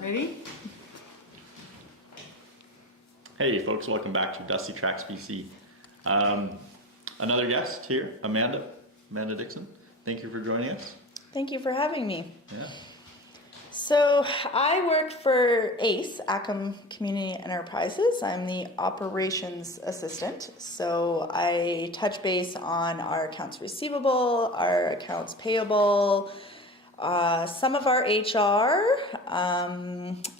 Ready? Hey folks, welcome back to Dusty Tracks BC. Another guest here, Amanda Dixon. Thank you for joining us. Thank you for having me. Yeah. So I work for AQ'AM Community Enterprises. I'm the operations assistant. So I touch base on our accounts receivable, our accounts payable, some of our HR.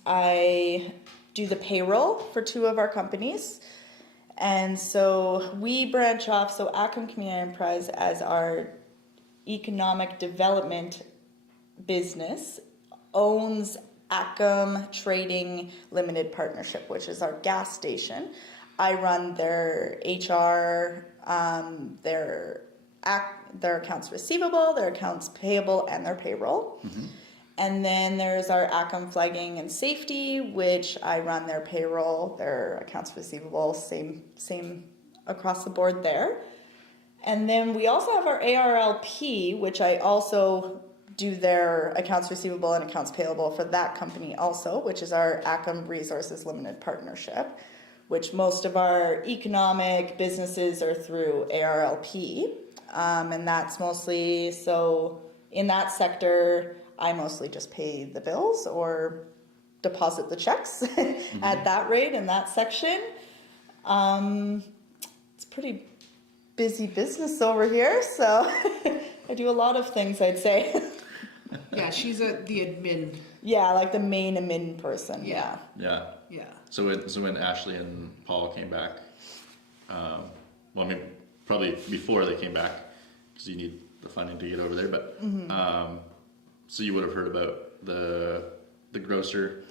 I do the payroll for 2 of our companies. And so we branch off, so AQ'AM Community Enterprise as our economic development business owns AQ'AM Trading Limited Partnership, which is our gas station. I run their HR, their accounts receivable, their accounts payable, and their payroll. Mm-hmm. And then there's our AQ'AM Flagging and Safety, which I run their payroll, their accounts receivable, same across the board there. And then we also have our ARLP, which I also do their accounts receivable and accounts payable for that company also, which is our AQ'AM Resources Limited Partnership, which most of our economic businesses are through ARLP. And that's mostly, so in that sector, I mostly just pay the bills or deposit the checks at that rate in that section. It's pretty busy business over here, so I do a lot of things, I'd say. Yeah, she's the admin. Yeah, like the main admin person. Yeah. Yeah. So when Ashley and Paul came back, probably before they came back, because you need the funding to get over there. But so you would have heard about the grocer.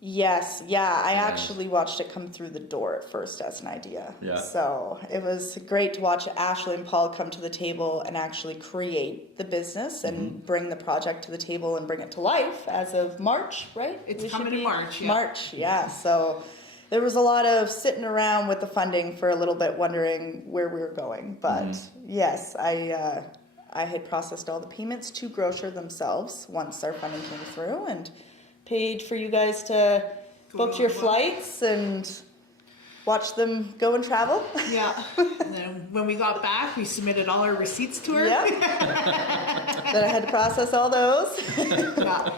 Yes, yeah. I actually watched it come through the door at first as an idea. Yeah. So it was great to watch Ashley and Paul come to the table and actually create the business and bring the project to the table and bring it to life as of March, right? It's coming in March, yeah. March, yeah. So there was a lot of sitting around with the funding for a little bit, wondering where we were going. But yes, I had processed all the payments to Grocer themselves once our funding came through and paid for you guys to book your flights and watch them go and travel. Yeah. And then when we got back, we submitted all our receipts to her. Yep. Then I had to process all those. Yeah.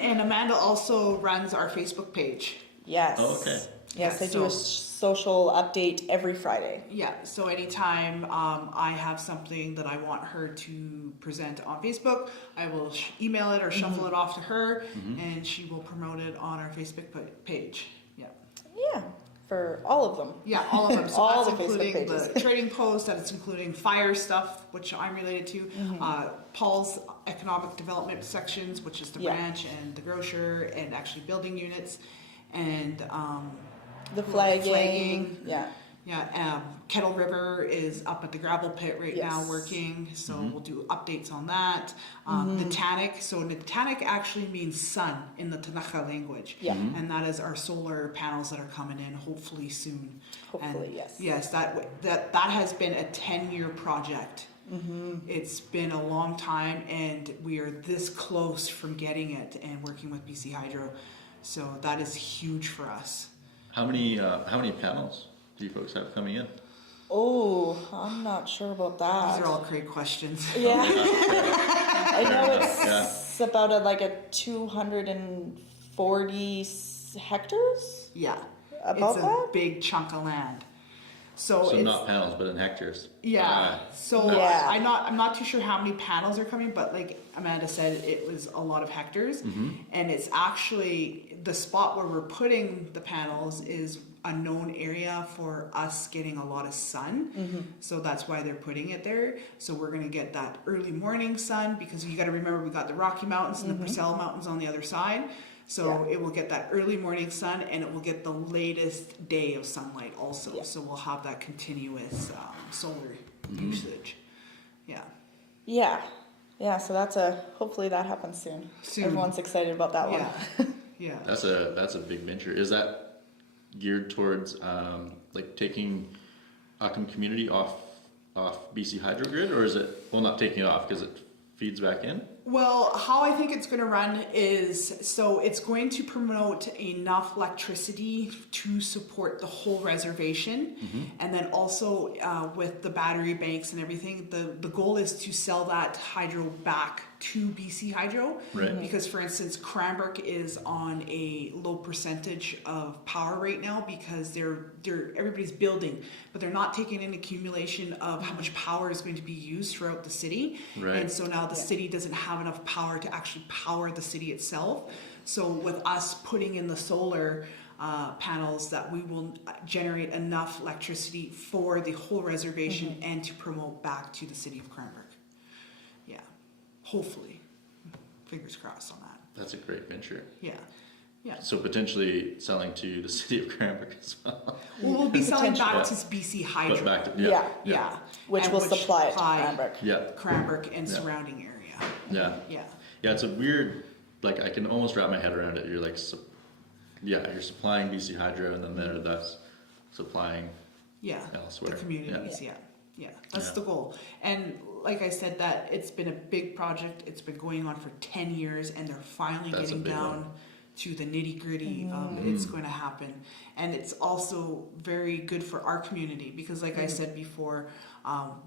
And Amanda also runs our Facebook page. Yes. Oh, okay. Yes, Yeah, I do a social update every Friday. Yeah, so anytime I have something that I want her to present on Facebook, I will email it or shuffle it off to her, and she will promote it on our Facebook page. Yeah. Yeah, for all of them. Yeah, all of them. So All that's the Facebook including pages. the trading post, that's including fire stuff, which I'm related to, Paul's economic development sections, which is the ranch and the grocer, and actually building units, and The flagging. Yeah. Yeah, Kettle River is up at the gravel pit right now working, so we'll do updates on that. Natanic, so Natanic actually means sun in the Ktunaxa language. Yeah. And that is our solar panels that are coming in hopefully soon. Hopefully, and yes. Yes, that has been a 10-year project. It's been a long time, and we are this close from getting it and working with BC Hydro. So that is huge for us. How many panels do you folks have coming in? Oh, I'm not sure about that. These are all great questions. Yeah. I know it's about a 240 hectares. Yeah. About it's a that? big chunk of land. So So it's, not panels, but in hectares. yeah. So Yeah. I'm not too sure how many panels are coming, but like Amanda said, it was a lot of hectares. And it's actually the spot where we're putting the panels is a known area for us getting a lot of sun. So that's why they're putting it there. So we're going to get that early morning sun, because you got to remember we got the Rocky Mountains and the Purcell Mountains on the other side. So it will get that early morning sun, and it will get the latest day of sunlight also. Yeah. So we'll have that continuous solar usage. Yeah. Yeah. Yeah, so hopefully that happens soon. Everyone's excited about that one. Yeah. That's a big venture. Is that geared towards taking AQ'AM Community off BC Hydro Grid, or is it not taking it off because it feeds back in? Well, how I think it's going to run is, so it's going to promote enough electricity to support the whole reservation. And then also with the battery banks and everything, the goal is to sell that hydro back to BC Hydro. Right. Because for instance, Cranbrook is on a low percentage of power right now because everybody's building, but they're not taking in accumulation of how much power is going to be used throughout the city. Right. And so now the city doesn't have enough power to actually power the city itself. So with us putting in the solar panels, that we will generate enough electricity for the whole reservation and to promote back to the city of Cranbrook. Yeah, hopefully. Fingers crossed on that. That's a great venture. Yeah. Yeah. So potentially selling to the city of Cranbrook as well. We'll be selling back Yeah. to BC Hydro. But back to, Yeah. Yeah. Which And will supply it to Cranbrook. Yeah. Cranbrook and Yeah. surrounding area. Yeah. Yeah. Yeah, it's a weird, like, I can almost wrap my head around it. You're like, you're supplying BC Hydro, and then they're thus supplying Yeah, elsewhere. the communities, yeah. That's the goal. And like I said, that it's been a big project. It's been going on for 10 years, and they're finally That's a getting big down one. to the nitty gritty of it's going to happen. And it's also very good for our community because, like I said before,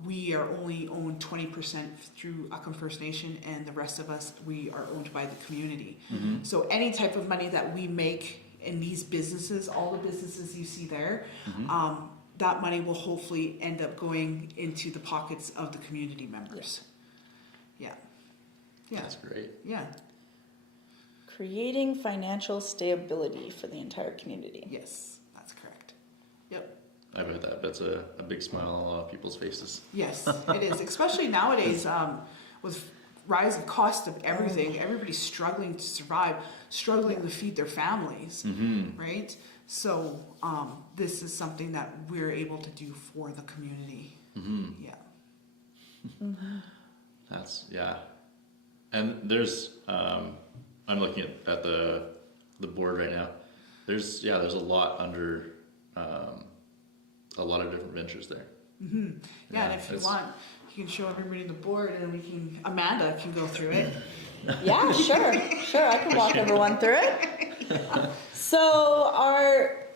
we are only owned 20% through AQ'AM First Nation, and the rest of us, we are owned by the community. So any type of money that we make in these businesses, all the businesses you see there, that money will hopefully end up going into the pockets of the community members. Yeah. Yeah. That's great. Yeah. Creating financial stability for the entire community. Yes, that's correct. Yep. I bet that's a big smile on a lot of people's faces. Yes, it is. Especially nowadays, with rise of cost of everything, everybody's struggling to survive, struggling to feed their families, right? So this is something that we're able to do for the community. Yeah. That's, and there's I'm looking at the board right now. There's a lot under a lot of different ventures there. Yeah, and if you want, you can show everybody the board, and Amanda can go through it. Yeah, sure. I can walk everyone through it. So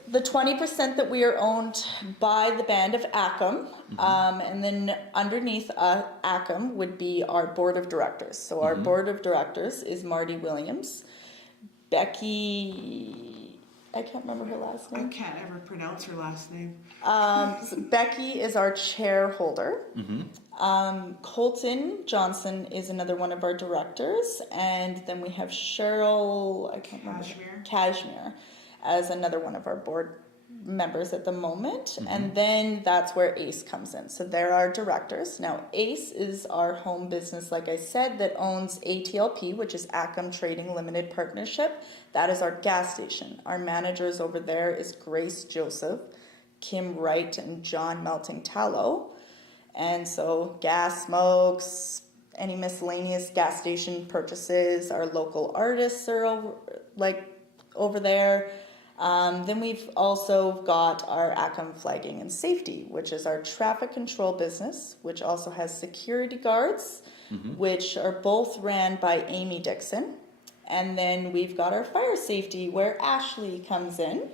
the 20% that we are owned by the band of AQ'AM, and then underneath AQ'AM would be our board of directors. So our board of directors is Marty Williams, Becky, I can't remember her last I name. can't ever pronounce her last name. So Becky is our chairholder. Colton Johnson is another one of our directors, and then we have Cheryl, I can't remember, Cashmere as another one of our board members at the moment. And then that's where ACE comes in. So they're our directors. Now ACE is our home business, like I said, that owns ATLP, which is AQ'AM Trading Limited Partnership. That is our gas station. Our managers over there is Grace Joseph, Kim Wright, and John Melting Tallow. And so gas, smokes, any miscellaneous gas station purchases, our local artists are over there. Then we've also got our AQ'AM Flagging and Safety, which is our traffic control business, which also has security guards, which are both ran by Amy Dixon. And then we've got our fire safety, where Ashley comes in.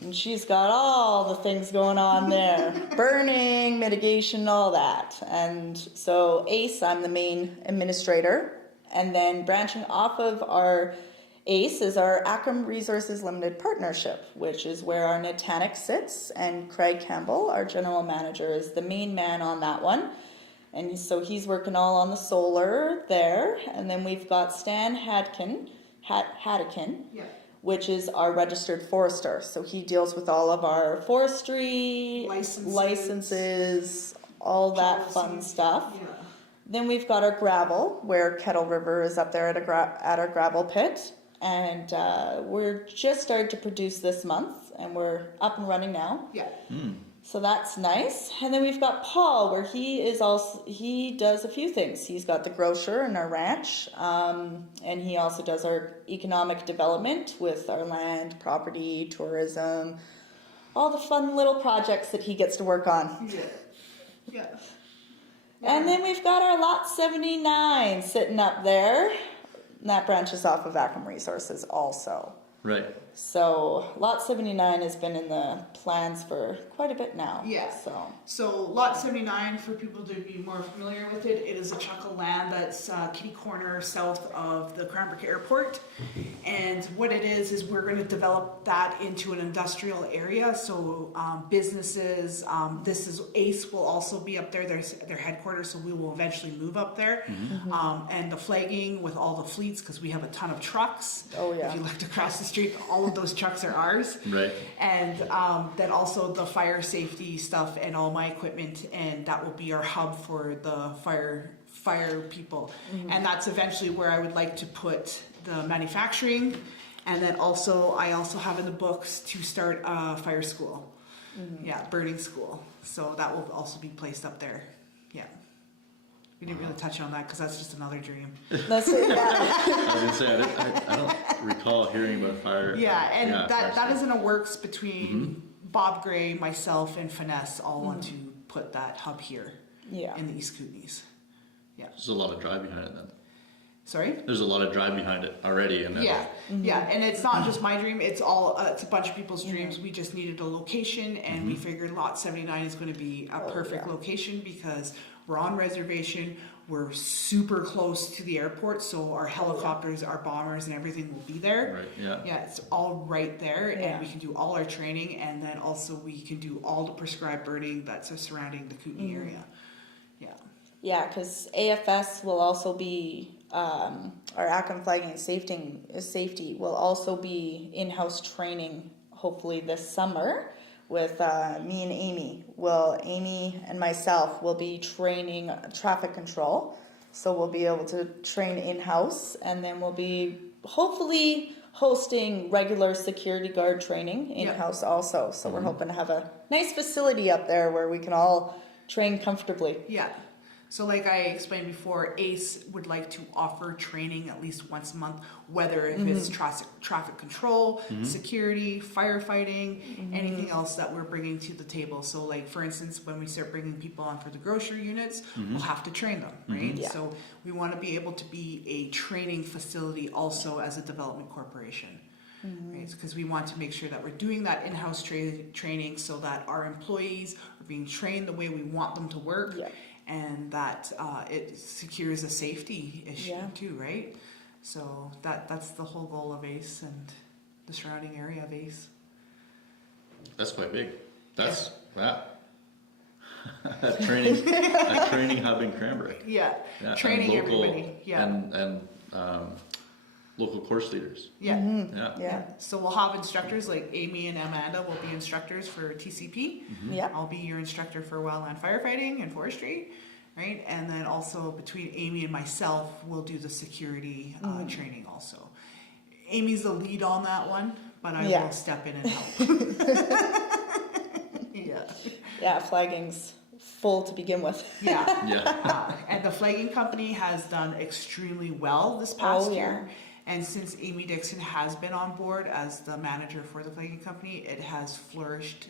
And she's got all the things going on there. Burning, mitigation, all that. And so ACE, I'm the main administrator. And then branching off of our ACE is our AQ'AM Resources Limited Partnership, which is where our Natanic sits. And Craig Campbell, our general manager, is the main man on that one. And so he's working all on the solar there. And then we've got Stan Hadkin, which is our registered forester. So he deals with all of our forestry licenses, all that fun stuff. Yeah. Then we've got our gravel, where Kettle River is up there at our gravel pit. And we're just started to produce this month, and we're up and running now. Yeah. So that's nice. And then we've got Paul, where he does a few things. He's got the grocer and our ranch, and he also does our economic development with our land, property, tourism, all the fun little projects that he gets to work on. Yeah. And then we've got our Lot 79 sitting up there. And that branches off of AQ'AM Resources also. Right. So Lot 79 has been in the plans for quite a bit now. Yeah. So Lot 79, for people to be more familiar with it, it is a chunk of land that's kitty corner south of the Cranbrook Airport. And what it is we're going to develop that into an industrial area. So businesses, this is ACE will also be up there. There's their headquarters, so we will eventually move up there. And the flagging with all the fleets, because we have a ton of trucks. Oh, yeah. If you looked across the street, all of those trucks are ours. Right. And then also the fire safety stuff and all my equipment, and that will be our hub for the fire people. And that's eventually where I would like to put the manufacturing. And then also I also have in the books to start a fire school. Yeah, burning school. So that will also be placed up there. Yeah. We didn't really touch on that because that's just another dream. That's it, yeah. I was gonna say I don't recall hearing about fire. Yeah, and fire that is in a works between Bob Gray, myself, and Finesse all want to put that hub here Yeah. in the East Kootenays. Yeah. There's a lot of drive behind it then. Sorry? There's a lot of drive behind it already, and Yeah, yeah, and it's not just my dream, it's all, it's a bunch of people's dreams. We just needed a location, and we figured Lot 79 is gonna be a perfect location because we're on reservation, we're super close to the airport, so our helicopters, our bombers, and everything will be there. Right, yeah. Yeah, it's all right there, Yeah. and we can do all our training, and then also we can do all the prescribed burning that's surrounding the Kootenay area. Yeah. Yeah, because AFS will also be, our AQ'AM flagging and safety will also be in-house training hopefully this summer with me and Amy. Amy and myself will be training traffic control. So we'll be able to train in-house, and then we'll be hopefully hosting regular security guard training in-house also. So we're hoping to have a nice facility up there where we can all train comfortably. Yeah. So like I explained before, ACE would like to offer training at least once a month, whether if it's traffic control, security, firefighting, anything else that we're bringing to the table. So like, for instance, when we start bringing people on for the grocery units, we'll have to train them, right? Yeah. So we want to be able to be a training facility also as a development corporation. Right? Because we want to make sure that we're doing that in-house training so that our employees are being trained the way we want them to work. Yeah. And that it secures a safety issue too, right? So that's the whole goal of ACE and the surrounding area of ACE. That's quite big. That's wow. a training hub in Cranbrook. Yeah, Yeah, training and local, everybody. Yeah, and local course leaders. yeah. Yeah. Yeah. So we'll have instructors like Amy and Amanda will be instructors for TCP. Yeah. I'll be your instructor for wildland firefighting and forestry, right? And then also between Amy and myself, we'll do the security training also. Amy's the lead on that one, but I will step in and help. Yeah. Yeah, flagging's full to begin with. Yeah. Yeah. And the flagging company has done extremely well this past Oh, year. And since Amy Dixon has been on board as the manager for the flagging company, it has flourished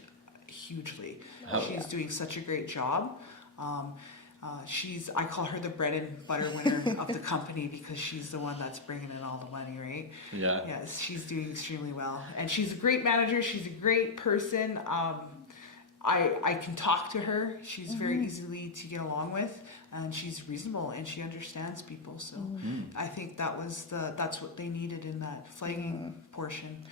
hugely. She's doing such a great job. I call her the bread and butter winner of the company because she's the one that's bringing in all the money, right? Yeah. Yes, she's doing extremely well. And she's a great manager. She's a great person. I can talk to her. She's very easily to get along with, and she's reasonable and she understands people. So I think that's what they needed in that flagging portion.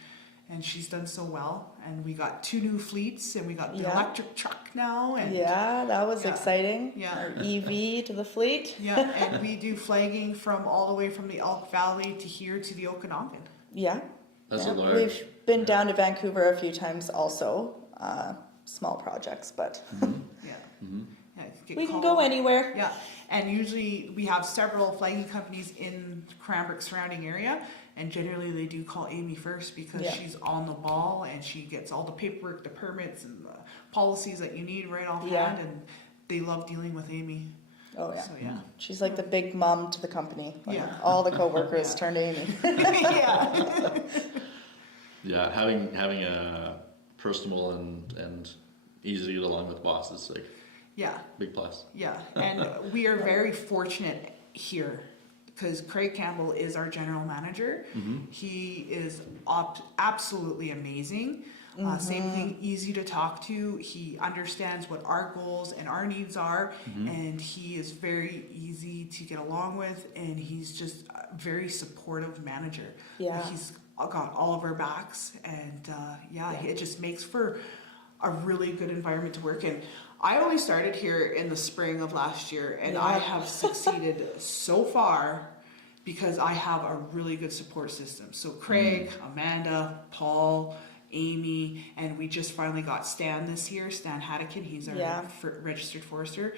And she's done so well. And we got 2 new fleets, and we got the electric truck now. And That was exciting. Yeah. Our EV to the fleet. yeah, and we do flagging from all the way from the Elk Valley to here to the Okanagan. Yeah. That's a large. We've been down to Vancouver a few times also. Small projects, but Yeah. Yeah, we can go anywhere. Yeah, and usually we have several flagging companies in Cranbrook surrounding area, and generally they do call Amy first because she's on the ball and she gets all the paperwork, the permits, and the policies that you need right offhand, and they love dealing with Amy. Oh yeah. So yeah. She's like the big mom to the company. Like, Yeah. all the coworkers turn to Amy. Yeah. Yeah, having a personal and easy to get along with boss is like Yeah. Big plus. Yeah, and we are very fortunate here because Craig Campbell is our general manager. He is absolutely amazing. Same thing, easy to talk to. He understands what our goals and our needs are, and he is very easy to get along with, and he's just a very supportive manager. Yeah. Like, he's got all of our backs, and it just makes for a really good environment to work in. I only started here in the spring of last year, and I have succeeded so far because I have a really good support system. So Craig, Amanda, Paul, Amy, and we just finally got Stan this year, Stan Haddocken, he's our registered forester.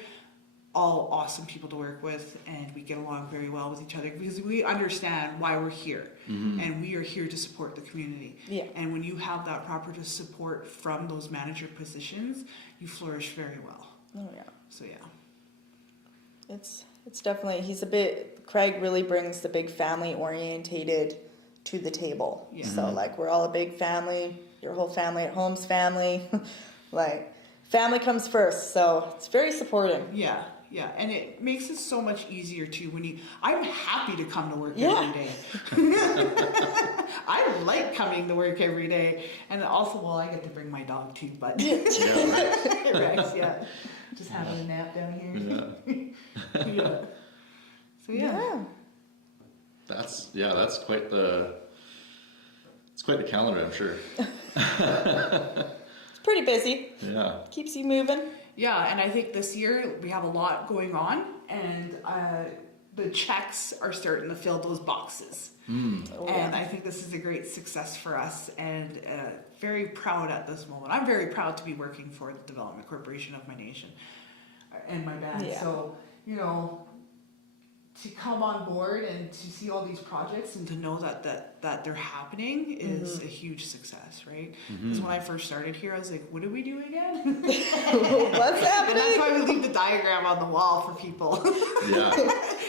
All awesome people to work with, and we get along very well with each other because we understand why we're here, and we are here to support the community. Yeah. And when you have that proper support from those manager positions, you flourish very well. Oh yeah. So yeah. It's definitely, Craig really brings the big family orientated to the table. Yeah. So like we're all a big family, your whole family at home's family. Like family comes first, so it's very supporting. Yeah, and it makes it so much easier too when I'm happy to come to work every day. I like coming to work every day, and also, well, I get to bring my dog too, but Rex, just having a nap down here. So that's quite the calendar, I'm sure. It's pretty busy. Yeah. Keeps you moving. Yeah, and I think this year we have a lot going on, and the checks are starting to fill those boxes. And I think this is a great success for us, and very proud at this moment. I'm very proud to be working for the Development Corporation of my nation and my band. Yeah. So, to come on board and to see all these projects and to know that they're happening is a huge success, right? Because when I first started here, I was like, what do we do again? What's happening? And that's why we leave the diagram on the wall for people. Yeah,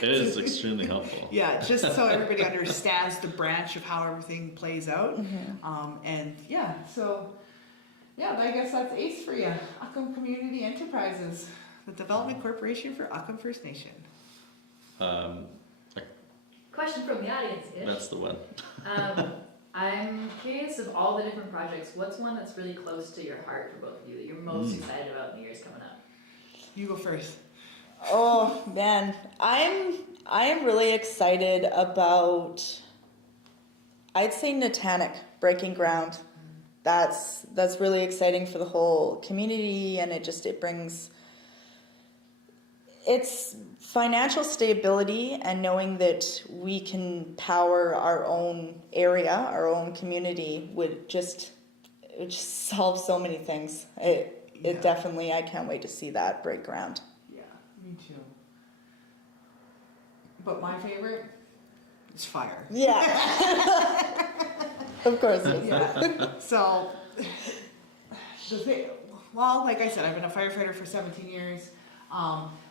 it is extremely helpful. Yeah, just so everybody understands the branch of how everything plays out. I guess that's ACE for you. AQ'AM Community Enterprises, the Development Corporation for AQ'AM First Nation. Question from the audience, Ish. That's the one. I'm curious of all the different projects, what's one that's really close to your heart for both of you that you're most excited about New Year's coming up? You go first. Oh man, I am really excited about, I'd say Ktunaxa breaking ground. That's really exciting for the whole community, and it brings, it's financial stability and knowing that we can power our own area, our own community would just solve so many things. It definitely, I can't wait to see that break ground. Yeah, me too. But my favorite is fire. Yeah. Of course. Yeah. So, like I said, I've been a firefighter for 17 years.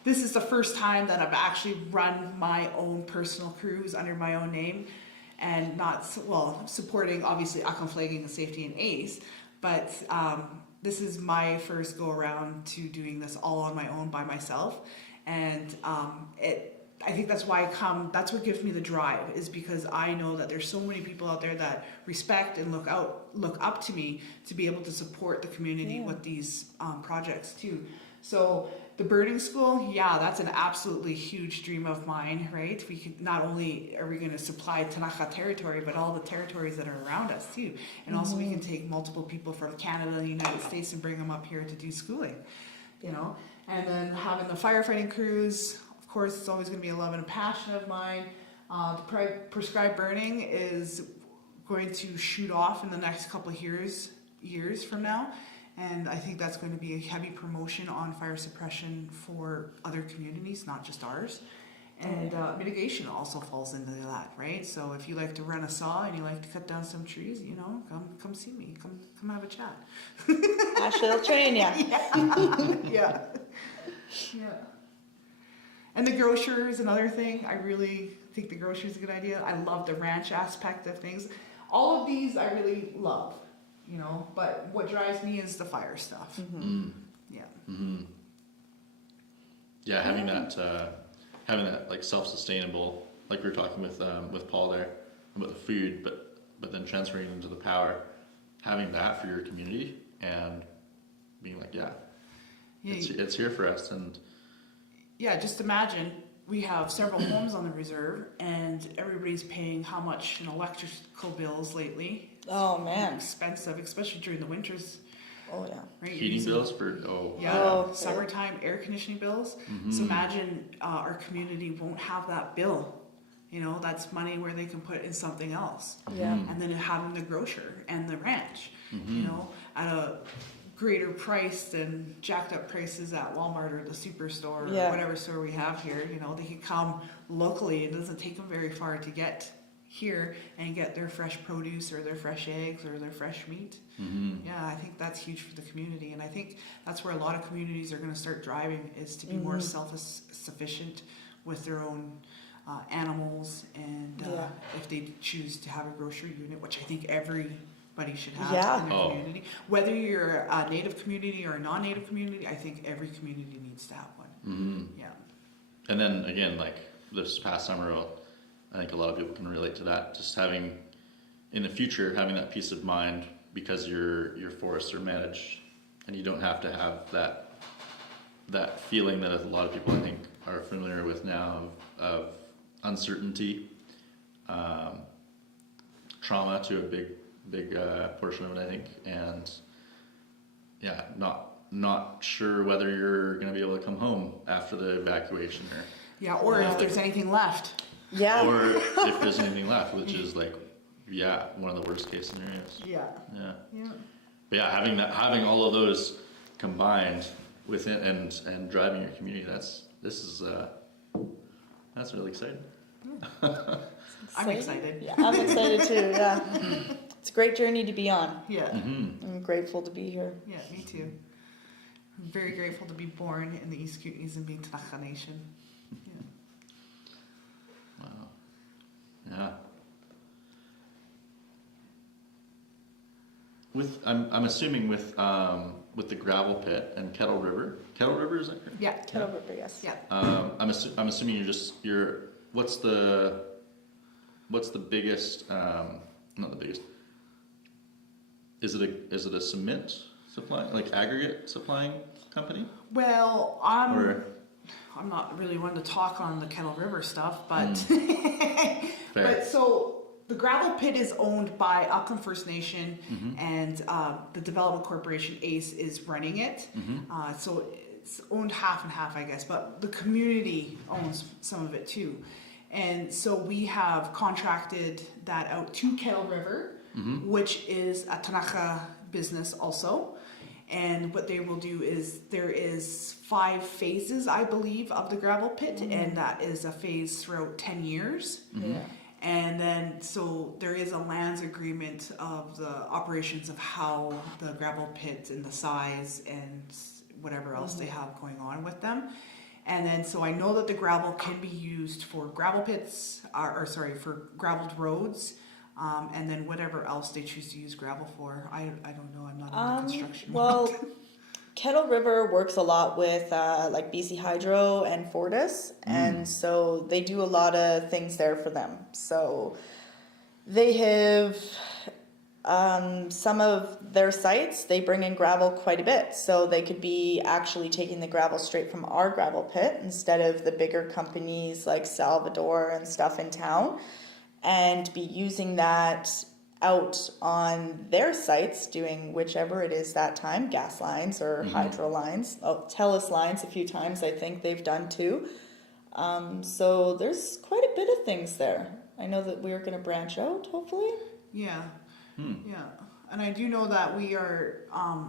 This is the first time that I've actually run my own personal crews under my own name, and not supporting obviously AQ'AM Flagging and Safety and ACE, but this is my first go around to doing this all on my own by myself, and I think that's why that's what gives me the drive, is because I know that there's so many people out there that respect and look up to me to be able to support the community with these projects too. So the birding school, that's an absolutely huge dream of mine, right? We could, not only are we going to supply Ktunaxa Territory, but all the territories that are around us too. And also we can take multiple people from Canada and the United States and bring them up here to do schooling, And then having the firefighting crews, of course, it's always going to be a love and a passion of mine. The prescribed burning is going to shoot off in the next couple of years from now. And I think that's going to be a heavy promotion on fire suppression for other communities, not just ours. And mitigation also falls into that, right? So if you like to run a saw and you like to cut down some trees, come see me. Come have a chat. Ashley will train you. Yeah. And the grocer is another thing. I really think the grocer is a good idea. I love the ranch aspect of things. All of these I really love. But what drives me is the fire stuff. Yeah. yeah, having that like self-sustainable, like we were talking with Paul there about the food, but then transferring into the power, having that for your community and being like, it's here for us. And yeah, just imagine we have several homes on the reserve and everybody's paying how much in electrical bills lately. Oh man. Expensive, especially during the winters. Oh yeah. Right? heating bills for Summertime air conditioning bills. So imagine our community won't have that bill. You know, that's money where they can put in something else. Yeah. And then having the grocer and the ranch, you know, at a greater price than jacked up prices at Walmart or the superstore or whatever store we have here. You know, they can come locally. It doesn't take them very far to get here and get their fresh produce or their fresh eggs or their fresh meat. Yeah, I think that's huge for the community, and I think that's where a lot of communities are going to start driving, is to be more self-sufficient with their own animals, and if they choose to have a grocery unit, which I think everybody should have in their community, whether you're a native community or a non-native community, I think every community needs to have one. Yeah. And then again, like this past summer, I think a lot of people can relate to that. Just having, in the future, having that peace of mind because your forests are managed, and you don't have to have that feeling that a lot of people I think are familiar with now of uncertainty, trauma to a big portion of it, I think, and yeah, not sure whether you're going to be able to come home after the evacuation or if there's anything left. Yeah. Or if there's anything left, which is like, one of the worst case scenarios. Yeah. But yeah, having all of those combined within and driving your community, that's really exciting. I'm excited. Yeah, I'm excited too. Yeah, it's a great journey to be on. Yeah. I'm grateful to be here. Yeah, me too. I'm very grateful to be born in the East Kootenays and being Ktunaxa Nation. Wow. Yeah. I'm assuming with the gravel pit and Kettle River, is that correct? Yeah. Kettle River, yes. Yeah. I'm assuming what's the biggest, not the biggest, is it a cement supply, like aggregate supplying company? Well, I'm not really one to talk on the Kettle River stuff, but but so the gravel pit is owned by AQ'AM First Nation, and the development corporation ACE is running it. So it's owned half and half, I guess, but the community owns some of it too. And so we have contracted that out to Kettle River, which is a Ktunaxa business also. And what they will do is there is 5 phases, I believe, of the gravel pit, and that is a phase throughout 10 years. Yeah. And then, so there is a lands agreement of the operations of how the gravel pit and the size and whatever else they have going on with them. And then, so I know that the gravel can be used for gravel pits, for gravelled roads. And then whatever else they choose to use gravel for, I don't know. I'm not in the construction. Well, Kettle River works a lot with like BC Hydro and Fortis, and so they do a lot of things there for them. So they have some of their sites, they bring in gravel quite a bit. So they could be actually taking the gravel straight from our gravel pit instead of the bigger companies like Salvador and stuff in town, and be using that out on their sites, doing whichever it is that time, gas lines or hydro lines. TELUS lines a few times I think they've done too. So there's quite a bit of things there. I know that we're going to branch out, hopefully. Yeah. Yeah. And I do know that we are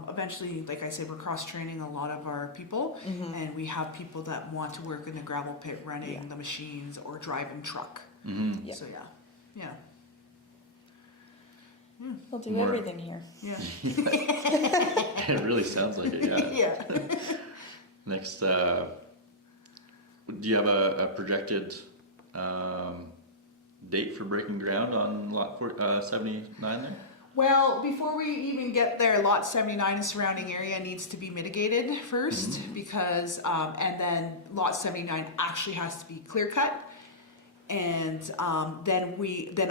eventually, like I said, we're cross-training a lot of our people, and we have people that want to work in the gravel pit running the machines or driving truck. Yeah. So yeah. We'll do everything here. Yeah. It really sounds like it, yeah. Yeah. Next, do you have a projected date for breaking ground on lot 79 there? Well, before we even get there, lot 79 and surrounding area needs to be mitigated first because, and then lot 79 actually has to be clear cut. And then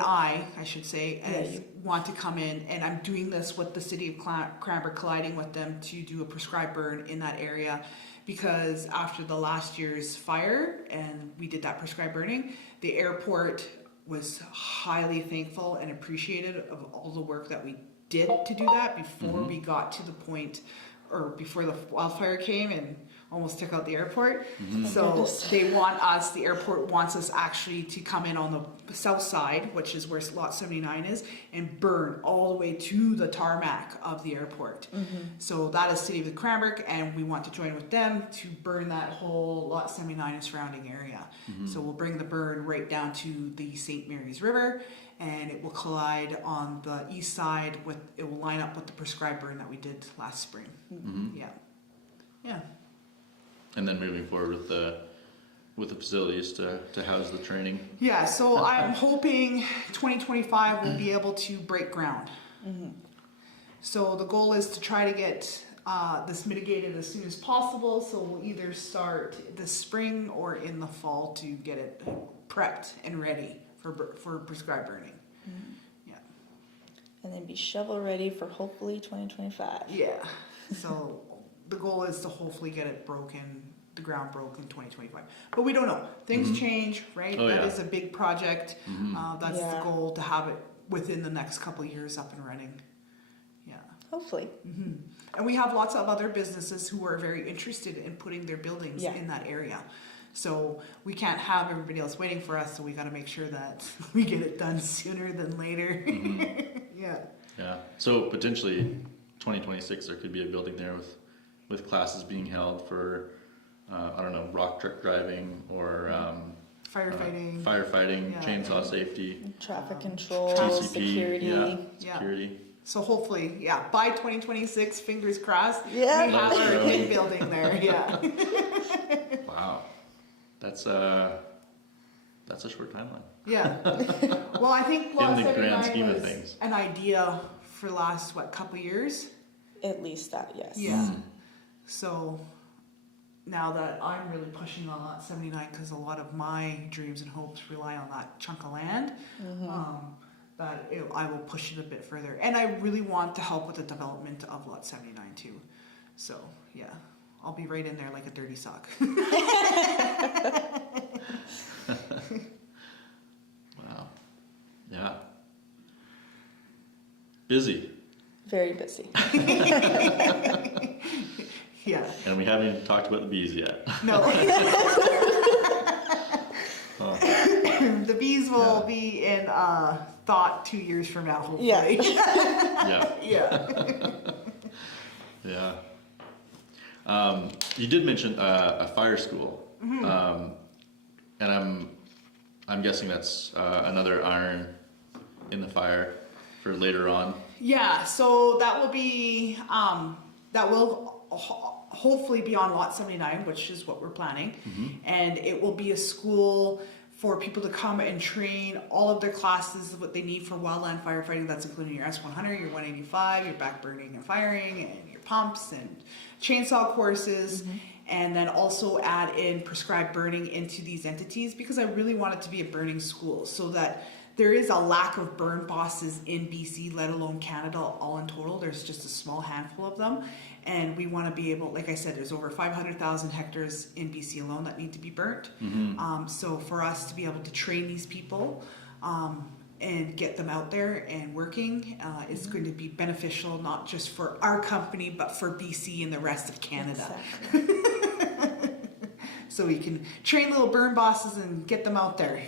I should say, want to come in, and I'm doing this with the city of Cranbrook, colliding with them to do a prescribed burn in that area, because after the last year's fire, and we did that prescribed burning, the airport was highly thankful and appreciated of all the work that we did to do that before we got to the point, or before the wildfire came and almost took out the airport. So they want us, the airport wants us actually to come in on the south side, which is where lot 79 is, and burn all the way to the tarmac of the airport. So that is City of Cranbrook, and we want to join with them to burn that whole lot 79 and surrounding area. So we'll bring the burn right down to the St. Mary's River, and it will collide on the east side with, it will line up with the prescribed burn that we did last spring. Yeah. And then moving forward with the facilities to house the training. Yeah, so I'm hoping 2025 we'll be able to break ground. So the goal is to try to get this mitigated as soon as possible. So we'll either start this spring or in the fall to get it prepped and ready for prescribed burning. Yeah. And then be shovel ready for hopefully 2025. Yeah. So the goal is to hopefully get it broken, the ground broken in 2025. But we don't know. Things change, right? That is a big project. That's the goal, to have it within the next couple of years up and running. Yeah. Hopefully. And we have lots of other businesses who are very interested in putting their buildings in that area. So we can't have everybody else waiting for us, so we got to make sure that we get it done sooner than later. Yeah. So potentially 2026 there could be a building there with classes being held for I don't know, rock truck driving or firefighting, chainsaw safety, Traffic control, TCP, security. security. So hopefully, by 2026, fingers crossed, we Yeah. have our big building there. Yeah. Wow, that's a short timeline. Yeah. Well, I think lot In the grand 79 scheme of was things. an idea for the last couple years. At least that, yes. Yeah. So now that I'm really pushing on lot 79, because a lot of my dreams and hopes rely on that chunk of land, I will push it a bit further. And I really want to help with the development of lot 79 too. So yeah, I'll be right in there like a dirty sock. Wow. Yeah. Busy. Very busy. Yeah. And we haven't even talked about the bees yet. No. The bees will be in thought 2 years from now, hopefully. Yeah. Yeah. Yeah. You did mention a fire school, and I'm guessing that's another iron in the fire for later on. Yeah. So that will be that will hopefully be on lot 79, which is what we're planning, and it will be a school for people to come and train all of their classes, what they need for wildland firefighting. That's including your S100, your 185, your back burning and firing, and your pumps and chainsaw courses, and then also add in prescribed burning into these entities, because I really want it to be a burning school, so that there is a lack of burn bosses in BC, let alone Canada, all in total. There's just a small handful of them. And we want to be able, like I said, there's over 500,000 hectares in BC alone that need to be burnt. So for us to be able to train these people and get them out there and working is going to be beneficial, not just for our company, but for BC and the rest of Canada. Exactly. So we can train little burn bosses and get them out there.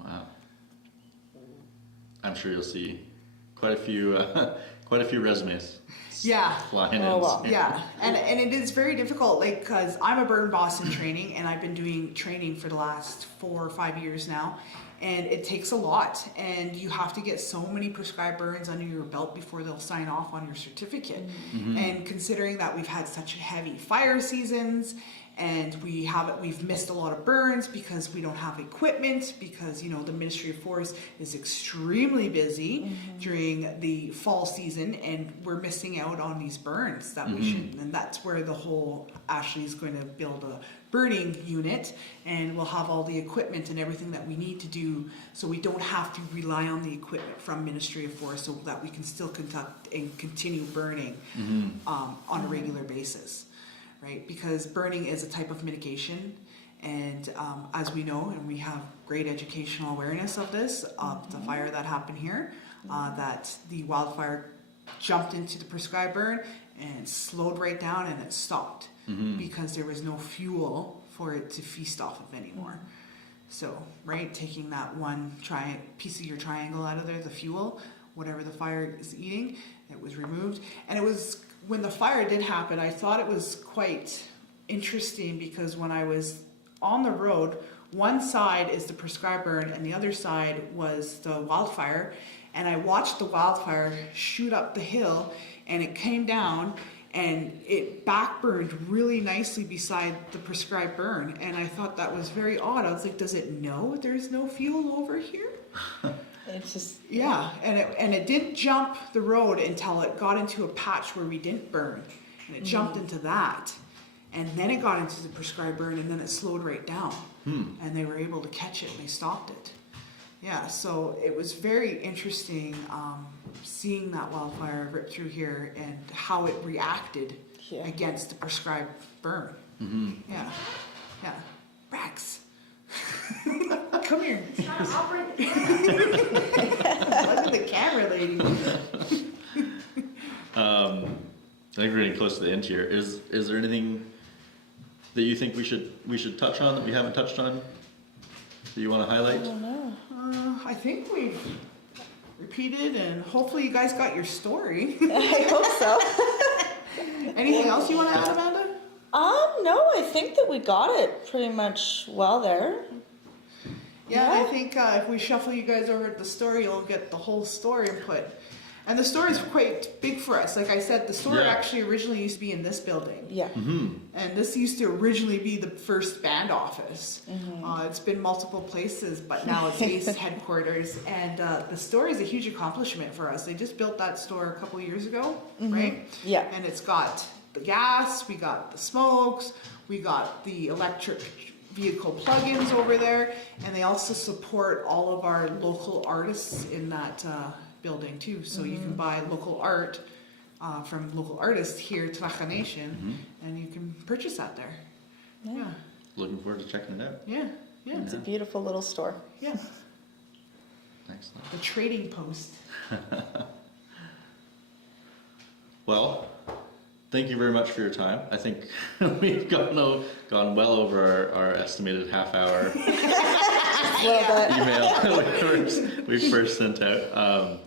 Wow. I'm sure you'll see quite a few resumes. Yeah. Flying in. Oh, wow. Yeah, and it is very difficult, like, because I'm a burn boss in training, and I've been doing training for the last 4 or 5 years now, and it takes a lot, and you have to get so many prescribed burns under your belt before they'll sign off on your certificate. And considering that we've had such heavy fire seasons, and we've missed a lot of burns because we don't have equipment, because the Ministry of Forest is extremely busy during the fall season, and we're missing out on these burns that we shouldn't. And that's where the whole Ashey is going to build a burning unit, and we'll have all the equipment and everything that we need to do, so we don't have to rely on the equipment from Ministry of Forest, so that we can still conduct and continue burning on a regular basis, right? Because burning is a type of mitigation, and as we know, and we have great educational awareness of this, of the fire that happened here, that the wildfire jumped into the prescribed burn and slowed right down, and it stopped because there was no fuel for it to feast off of anymore. So, right, taking that one piece of your triangle out of there, the fuel, whatever the fire is eating, it was removed. And it was, when the fire did happen, I thought it was quite interesting, because when I was on the road, one side is the prescribed burn and the other side was the wildfire, and I watched the wildfire shoot up the hill, and it came down and it backburned really nicely beside the prescribed burn, and I thought that was very odd. I was like, does it know there's no fuel over here? It's just, Yeah, and it didn't jump the road until it got into a patch where we didn't burn, and it jumped into that, and then it got into the prescribed burn, and then it slowed right down, and they were able to catch it and they stopped it. Yeah, so it was very interesting seeing that wildfire rip through here and how it reacted against the prescribed burn. Yeah, yeah. Rex, come here. Trying to operate the camera. Look at the camera, lady. I think we're getting close to the end here. Is there anything that you think we should touch on that we haven't touched on that you want to highlight? I don't know. I think we've repeated, and hopefully you guys got your story. I hope so. Anything else you want to add, Amanda? No, I think that we got it pretty much well there. Yeah, Yeah. I think if we shuffle you guys over to the story, you'll get the whole story input. And the story is quite big for us. Like I said, the store actually originally used to be in this building. Yeah. And this used to originally be the first band office. It's been multiple places, but now it's Ace headquarters. And the store is a huge accomplishment for us. They just built that store a couple of years ago, right? Yeah. And it's got the gas, we got the smokes, we got the electric vehicle plugins over there, and they also support all of our local artists in that building too. So you can buy local art from local artists here at Ktunaxa Nation, and you can purchase that there. Yeah, Looking forward to checking it out. yeah, yeah, It's a beautiful little store. yeah. Excellent. The trading post. Well, thank you very much for your time. I think we've gone well over our estimated half-hour email we first sent out.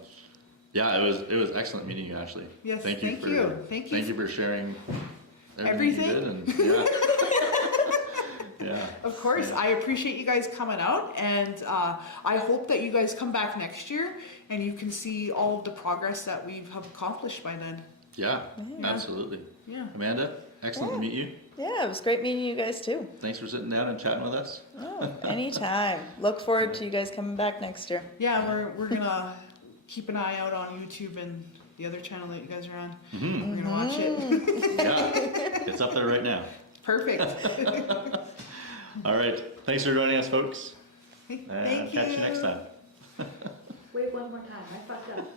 Yeah, it was excellent meeting you, Ashley. Yes, Thank thank you. you. Thank you for sharing everything you did. And, yeah. Of course, I appreciate you guys coming out, and I hope that you guys come back next year and you can see all of the progress that we have accomplished by then. Yeah, absolutely. Yeah. Amanda, excellent to meet you. Yeah, it was great meeting you guys too. Thanks for sitting down and chatting with us. Oh, anytime. Look forward to you guys coming back next year. Yeah, we're gonna keep an eye out on YouTube and the other channel that you guys are on. We're gonna watch it. Yeah, it's up there right now. Perfect. All right, thanks for joining us, folks. Thank Catch you you next time. Wait one more time. I fucked up.